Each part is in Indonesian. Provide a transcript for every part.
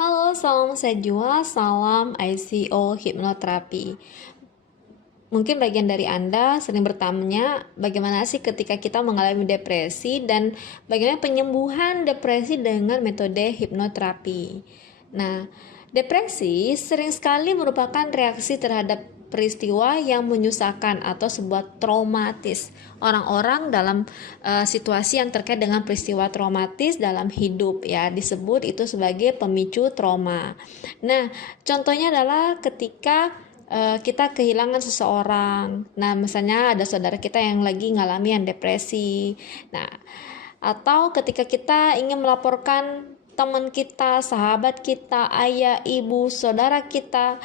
Halo, salam sejua, salam ICO hipnoterapi. Mungkin bagian dari Anda sering bertanya bagaimana sih ketika kita mengalami depresi dan bagaimana penyembuhan depresi dengan metode hipnoterapi. Nah, depresi sering sekali merupakan reaksi terhadap peristiwa yang menyusahkan atau sebuah traumatis. Orang-orang dalam situasi yang terkait dengan peristiwa traumatis dalam hidup ya disebut itu sebagai pemicu trauma. Nah, contohnya adalah ketika kita kehilangan seseorang. Nah, misalnya ada saudara kita yang lagi ngalamin depresi. Nah, atau ketika kita ingin melaporkan teman kita, sahabat kita, ayah, ibu, saudara kita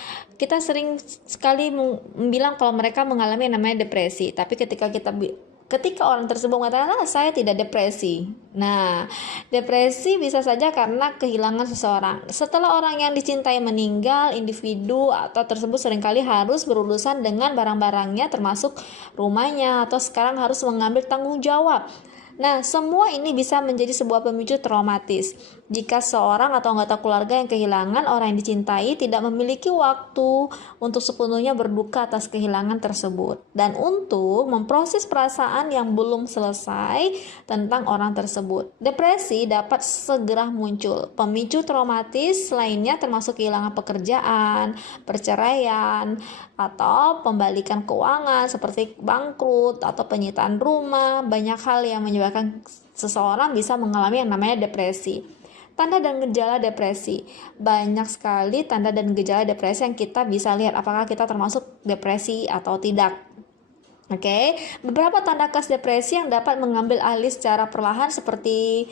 sering sekali bilang kalau mereka mengalami yang namanya depresi. Tapi ketika orang tersebut mengatakan saya tidak depresi. Nah, depresi bisa saja karena kehilangan seseorang. Setelah orang yang dicintai meninggal, individu atau tersebut seringkali harus berurusan dengan barang-barangnya termasuk rumahnya atau sekarang harus mengambil tanggung jawab. Nah, semua ini bisa menjadi sebuah pemicu traumatis. Jika seorang atau anggota keluarga yang kehilangan orang yang dicintai tidak memiliki waktu untuk sepenuhnya berduka atas kehilangan tersebut dan untuk memproses perasaan yang belum selesai tentang orang tersebut. Depresi dapat segera muncul. Pemicu traumatis lainnya termasuk kehilangan pekerjaan, perceraian, atau pembalikan keuangan seperti bangkrut atau penyitaan rumah. Banyak hal yang menyebabkan seseorang bisa mengalami yang namanya depresi. Tanda dan gejala depresi. Banyak sekali tanda dan gejala depresi yang kita bisa lihat apakah kita termasuk depresi atau tidak. Oke, beberapa tanda khas depresi yang dapat mengambil alih secara perlahan seperti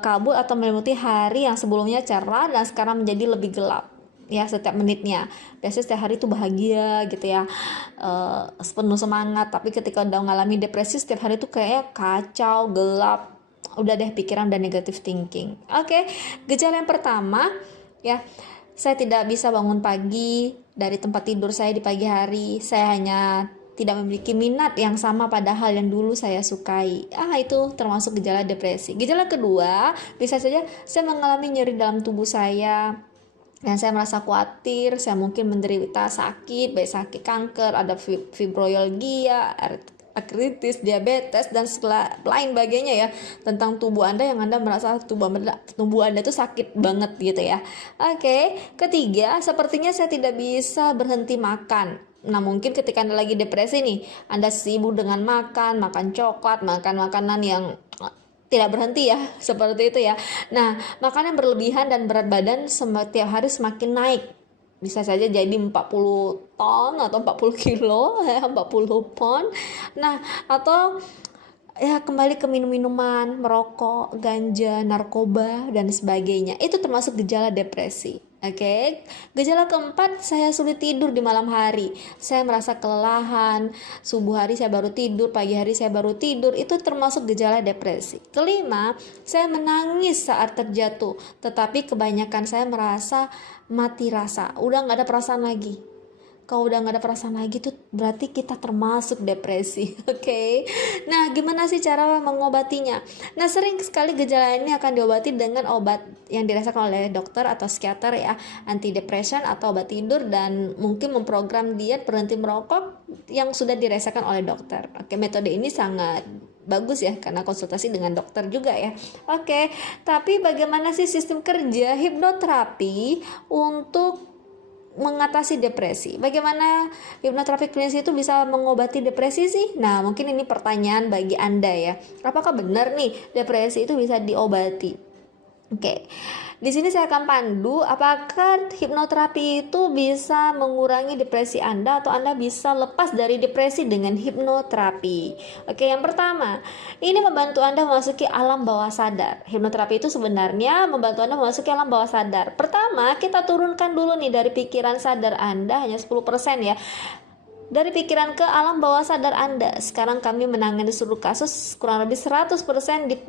kabut atau menyelimuti hari yang sebelumnya cerah dan sekarang menjadi lebih gelap ya setiap menitnya. Biasanya setiap hari itu bahagia gitu ya, penuh semangat, tapi ketika udah mengalami depresi setiap hari itu kayak kacau, gelap, udah deh pikiran dan negative thinking. Oke, gejala yang pertama ya, saya tidak bisa bangun pagi dari tempat tidur saya di pagi hari. Saya hanya tidak memiliki minat yang sama pada hal yang dulu saya sukai. Itu termasuk gejala depresi. Gejala kedua, bisa saja saya mengalami nyeri dalam tubuh saya. Dan saya merasa khawatir, saya mungkin menderita sakit, baik sakit kanker, ada fibromialgia, artritis, diabetes, dan lain sebagainya ya, tentang tubuh Anda yang Anda merasa tubuh Anda itu sakit banget gitu ya. Oke, ketiga, sepertinya saya tidak bisa berhenti makan. Nah, mungkin ketika Anda lagi depresi nih, Anda sibuk dengan makan coklat, makan makanan yang tidak berhenti ya, seperti itu ya. Nah, makanan berlebihan dan berat badan setiap hari semakin naik. Bisa saja jadi 40 ton atau 40 kilo, 40 pon. Nah, atau ya kembali ke minum-minuman, merokok, ganja, narkoba, dan sebagainya. Itu termasuk gejala depresi. Oke, gejala keempat, saya sulit tidur di malam hari. Saya merasa kelelahan, subuh hari saya baru tidur, pagi hari saya baru tidur. Itu termasuk gejala depresi. Kelima, saya menangis saat terjatuh, tetapi kebanyakan saya merasa mati rasa, udah gak ada perasaan lagi. Kalau udah gak ada perasaan lagi tuh berarti kita termasuk depresi. Oke. Nah, gimana sih cara mengobatinya? Nah, sering sekali gejala ini akan diobati dengan obat yang dirasakan oleh dokter atau psikiater ya, antidepresan atau obat tidur, dan mungkin memprogram diet, berhenti merokok yang sudah dirasakan oleh dokter. Oke, metode ini sangat bagus ya karena konsultasi dengan dokter juga ya. Oke, tapi bagaimana sih sistem kerja hipnoterapi untuk mengatasi depresi? Bagaimana hipnoterapi klinis itu bisa mengobati depresi sih? Nah, mungkin ini pertanyaan bagi Anda ya. Apakah benar nih depresi itu bisa diobati? Oke. Di sini saya akan pandu apakah hipnoterapi itu bisa mengurangi depresi Anda atau Anda bisa lepas dari depresi dengan hipnoterapi. Oke, yang pertama, ini membantu Anda memasuki alam bawah sadar. Hipnoterapi itu sebenarnya membantu Anda memasuki alam bawah sadar. Pertama, kita turunkan dulu nih dari pikiran sadar Anda hanya 10% ya. Dari pikiran ke alam bawah sadar Anda. Sekarang kami menangani seluruh kasus kurang lebih 100%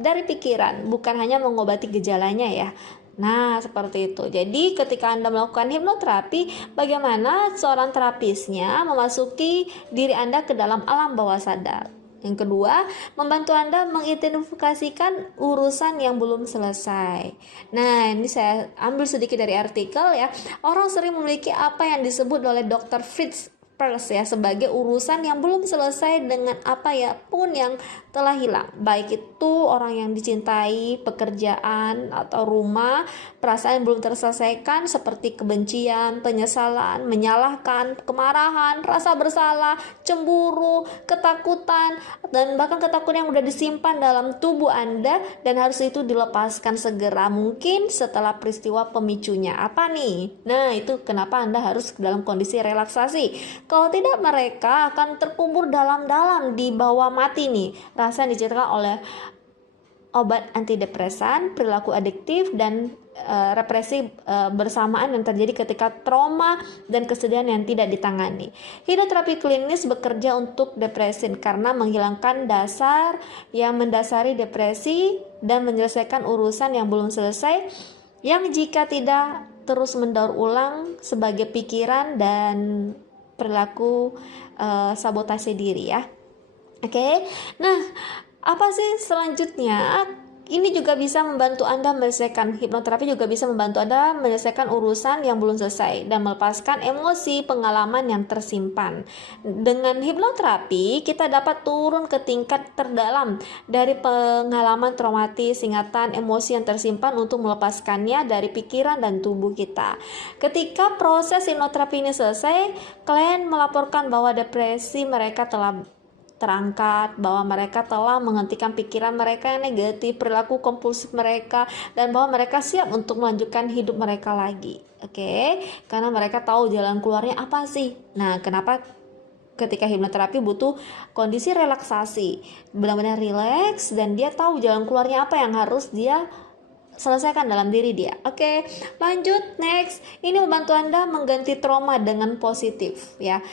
dari pikiran, bukan hanya mengobati gejalanya ya. Nah, seperti itu. Jadi ketika Anda melakukan hipnoterapi, bagaimana seorang terapisnya memasuki diri Anda ke dalam alam bawah sadar. Yang kedua, membantu Anda mengidentifikasikan urusan yang belum selesai. Nah, ini saya ambil sedikit dari artikel ya. Orang sering memiliki apa yang disebut oleh Dr. Fritz Perls ya sebagai urusan yang belum selesai dengan apa ya pun yang telah hilang, baik itu orang yang dicintai, pekerjaan atau rumah. Perasaan yang belum terselesaikan seperti kebencian, penyesalan, menyalahkan, kemarahan, rasa bersalah, cemburu, ketakutan, dan bahkan ketakutan yang sudah disimpan dalam tubuh Anda dan harus itu dilepaskan segera mungkin setelah peristiwa pemicunya. Apa nih? Nah, itu kenapa Anda harus dalam kondisi relaksasi. Kalau tidak, mereka akan terkubur dalam-dalam di bawah mati nih. Rasa yang diceritakan oleh obat antidepresan, perilaku adiktif, dan represi bersamaan yang terjadi ketika trauma dan kesedihan yang tidak ditangani. Hipnoterapi klinis bekerja untuk depresi karena menghilangkan dasar yang mendasari depresi dan menyelesaikan urusan yang belum selesai yang jika tidak terus mendaur ulang sebagai pikiran dan perilaku sabotase diri ya. Oke. Nah, apa sih selanjutnya? Ini juga bisa membantu Anda menyelesaikan, hipnoterapi juga bisa membantu Anda menyelesaikan urusan yang belum selesai dan melepaskan emosi pengalaman yang tersimpan. Dengan hipnoterapi, kita dapat turun ke tingkat terdalam dari pengalaman traumatis, ingatan, emosi yang tersimpan untuk melepaskannya dari pikiran dan tubuh kita. Ketika proses hipnoterapi ini selesai, klien melaporkan bahwa depresi mereka telah terangkat, bahwa mereka telah menghentikan pikiran mereka yang negatif, perilaku kompulsif mereka, dan bahwa mereka siap untuk melanjutkan hidup mereka lagi. Oke, karena mereka tahu jalan keluarnya apa sih. Nah, kenapa ketika hipnoterapi butuh kondisi relaksasi, benar-benar rileks, dan dia tahu jalan keluarnya apa yang harus dia selesaikan dalam diri dia. Oke, lanjut next. Ini membantu Anda mengganti trauma dengan positif ya.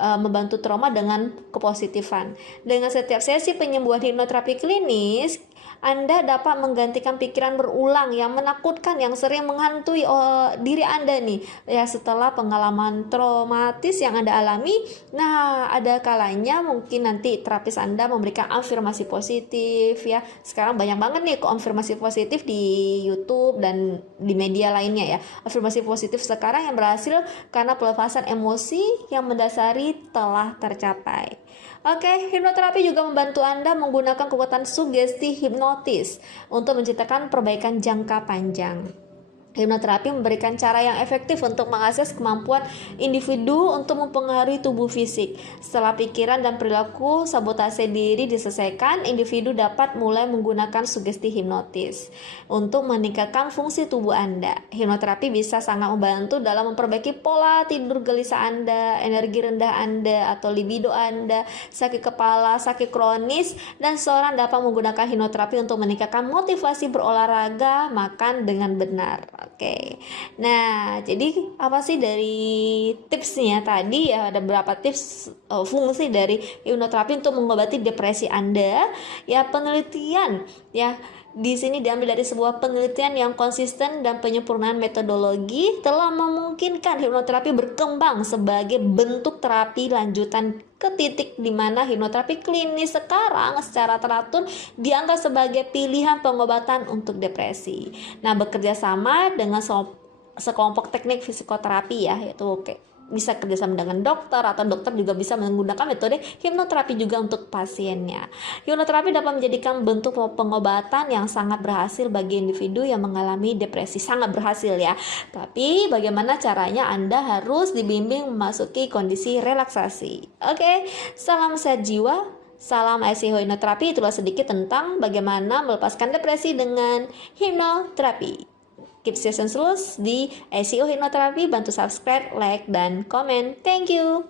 Membantu trauma dengan kepositifan. Dengan setiap sesi penyembuhan hipnoterapi klinis, Anda dapat menggantikan pikiran berulang yang menakutkan yang sering menghantui diri Anda nih ya setelah pengalaman traumatis yang Anda alami. Nah, ada kalanya mungkin nanti terapis Anda memberikan afirmasi positif ya. Sekarang banyak banget nih afirmasi positif di YouTube dan di media lainnya ya. Afirmasi positif sekarang yang berhasil karena pelepasan emosi yang mendasari telah tercapai. Oke, hipnoterapi juga membantu Anda menggunakan kekuatan sugesti hipnotis untuk menciptakan perbaikan jangka panjang. Hipnoterapi memberikan cara yang efektif untuk mengakses kemampuan individu untuk mempengaruhi tubuh fisik. Setelah pikiran dan perilaku sabotase diri diselesaikan, individu dapat mulai menggunakan sugesti hipnotis untuk meningkatkan fungsi tubuh Anda. Hipnoterapi bisa sangat membantu dalam memperbaiki pola tidur gelisah Anda, energi rendah Anda atau libido Anda, sakit kepala, sakit kronis, dan seorang dapat menggunakan hipnoterapi untuk meningkatkan motivasi berolahraga, makan dengan benar. Oke, nah jadi apa sih dari tipsnya tadi ya, ada beberapa tips fungsi dari hipnoterapi untuk mengobati depresi Anda ya. Penelitian ya di sini diambil dari sebuah penelitian yang konsisten dan penyempurnaan metodologi telah memungkinkan hipnoterapi berkembang sebagai bentuk terapi lanjutan ke titik di mana hipnoterapi klinis sekarang secara teratur dianggap sebagai pilihan pengobatan untuk depresi. Nah, bekerja sama dengan sekelompok teknik psikoterapi ya, yaitu bisa kerjasama dengan dokter, atau dokter juga bisa menggunakan metode hipnoterapi juga untuk pasiennya. Hipnoterapi dapat menjadikan bentuk pengobatan yang sangat berhasil bagi individu yang mengalami depresi. Sangat berhasil ya. Tapi bagaimana caranya? Anda harus dibimbing memasuki kondisi relaksasi. Oke, salam sehat jiwa. Salam ICO Hipnoterapi. Itulah sedikit tentang bagaimana melepaskan depresi dengan hipnoterapi. Keep session terus di ICO Hipnoterapi. Bantu subscribe, like, dan komen. Thank you.